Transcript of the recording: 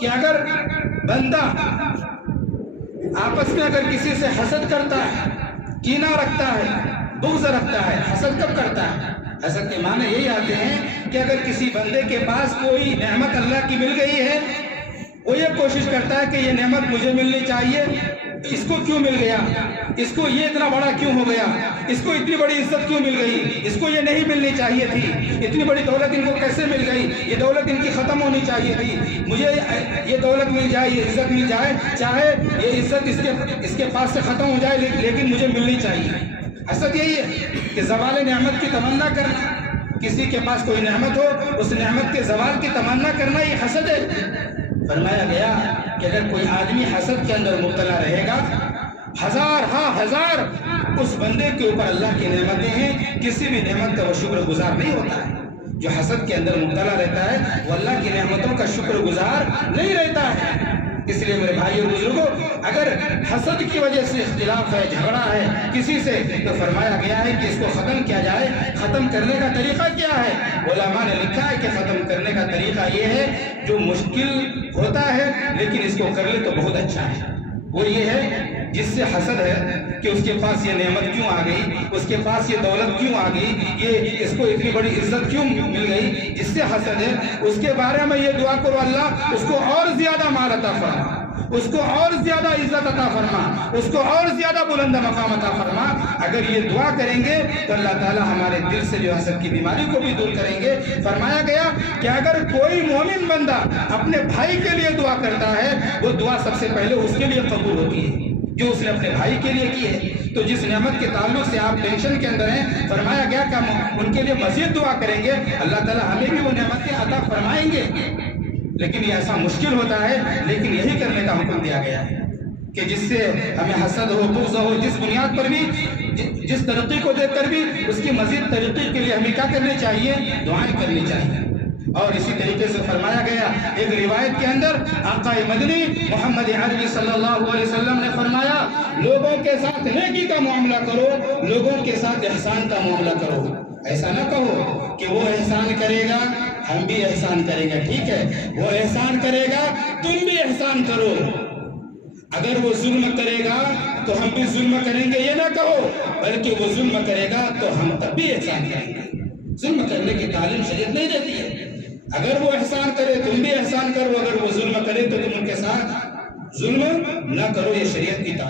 کہ اگر بندہ آپس میں اگر کسی سے حسد کرتا ہے، کینہ رکھتا ہے، بغض رکھتا ہے، حسد کب کرتا ہے؟ حسد کے معنی یہی آتے ہیں کہ اگر کسی بندے کے پاس کوئی نعمت اللہ کی مل گئی ہے، وہ یہ کوشش کرتا ہے کہ یہ نعمت مجھے ملنی چاہیے، اس کو کیوں مل گیا، اس کو یہ اتنا بڑا کیوں ہو گیا، اس کو اتنی بڑی عزت کیوں مل گئی، اس کو یہ نہیں ملنی چاہیے تھی، اتنی بڑی دولت ان کو کیسے مل گئی، یہ دولت ان کی ختم ہونی چاہیے تھی، مجھے یہ دولت مل جائے، یہ عزت مل جائے، چاہے یہ عزت اس کے پاس سے ختم ہو جائے لیکن مجھے ملنی چاہیے۔ حسد یہی ہے کہ زوال نعمت کی تمنا کرنا، کسی کے پاس کوئی نعمت ہو اس نعمت کے زوال کی تمنا کرنا، یہ حسد ہے۔ فرمایا گیا کہ اگر کوئی آدمی حسد کے اندر مبتلا رہے گا، ہزار اس بندے کے اوپر اللہ کی نعمتیں ہیں، کسی بھی نعمت کا وہ شکر گزار نہیں ہوتا ہے۔ جو حسد کے اندر مبتلا رہتا ہے وہ اللہ کی نعمتوں کا شکر گزار نہیں رہتا ہے۔ اس لیے میرے بھائی اور بزرگوں، اگر حسد کی وجہ سے اختلاف ہے، جھگڑا ہے کسی سے، تو فرمایا گیا ہے کہ اس کو ختم کیا جائے۔ ختم کرنے کا طریقہ کیا ہے؟ علماء نے لکھا ہے کہ ختم کرنے کا طریقہ یہ ہے، جو مشکل ہوتا ہے لیکن اس کو کر لے تو بہت اچھا ہے، وہ یہ ہے جس سے حسد ہے کہ اس کے پاس یہ نعمت کیوں آ گئی، اس کے پاس یہ دولت کیوں آ گئی، یہ اس کو اتنی بڑی عزت کیوں مل گئی، جس سے حسد ہے، اس کے بارے میں یہ دعا کرو، اللہ اس کو اور زیادہ مال عطا فرما، اس کو اور زیادہ عزت عطا فرما، اس کو اور زیادہ بلند مقام عطا فرما۔ اگر یہ دعا کریں گے تو اللہ تعالی ہمارے دل سے جو حسد کی بیماری کو بھی دور کریں گے۔ فرمایا گیا کہ اگر کوئی مومن بندہ اپنے بھائی کے لیے دعا کرتا ہے، وہ دعا سب سے پہلے اس کے لیے قبول ہوتی ہے جو اس نے اپنے بھائی کے لیے کی ہے۔ تو جس نعمت کے تعلق سے آپ ٹینشن کے اندر ہیں، فرمایا گیا کہ ہم ان کے لیے مزید دعا کریں گے، اللہ تعالیٰ ہمیں بھی وہ نعمتیں عطا فرمائیں گے۔ لیکن یہ ایسا مشکل ہوتا ہے، لیکن یہی کرنے کا حکم دیا گیا ہے کہ جس سے ہمیں حسد ہو، بغض ہو، جس بنیاد پر بھی، جس ترقی کو دیکھ کر بھی اس کی مزید ترقی کے لیے ہمیں کیا کرنی چاہیے؟ دعائیں کرنی چاہیے۔ اور اسی طریقے سے فرمایا گیا ایک روایت کے اندر، آقا مدنی محمد عربی صلی اللہ علیہ وسلم نے فرمایا، لوگوں کے ساتھ نیکی کا معاملہ کرو، لوگوں کے ساتھ احسان کا معاملہ کرو۔ ایسا نہ کہو کہ وہ احسان کرے گا ہم بھی احسان کریں گے، ٹھیک ہے، وہ احسان کرے گا تم بھی احسان کرو، اگر وہ ظلم کرے گا تو ہم بھی ظلم کریں گے، یہ نہ کہو، بلکہ وہ ظلم کرے گا تو ہم تب بھی احسان کریں گے۔ ظلم کرنے کی تعلیم شریعت نہیں دیتی ہے۔ اگر وہ احسان کرے تم بھی احسان کرو، اگر وہ ظلم کرے تو تم ان کے ساتھ ظلم نہ کرو، یہ شریعت کی تعلیم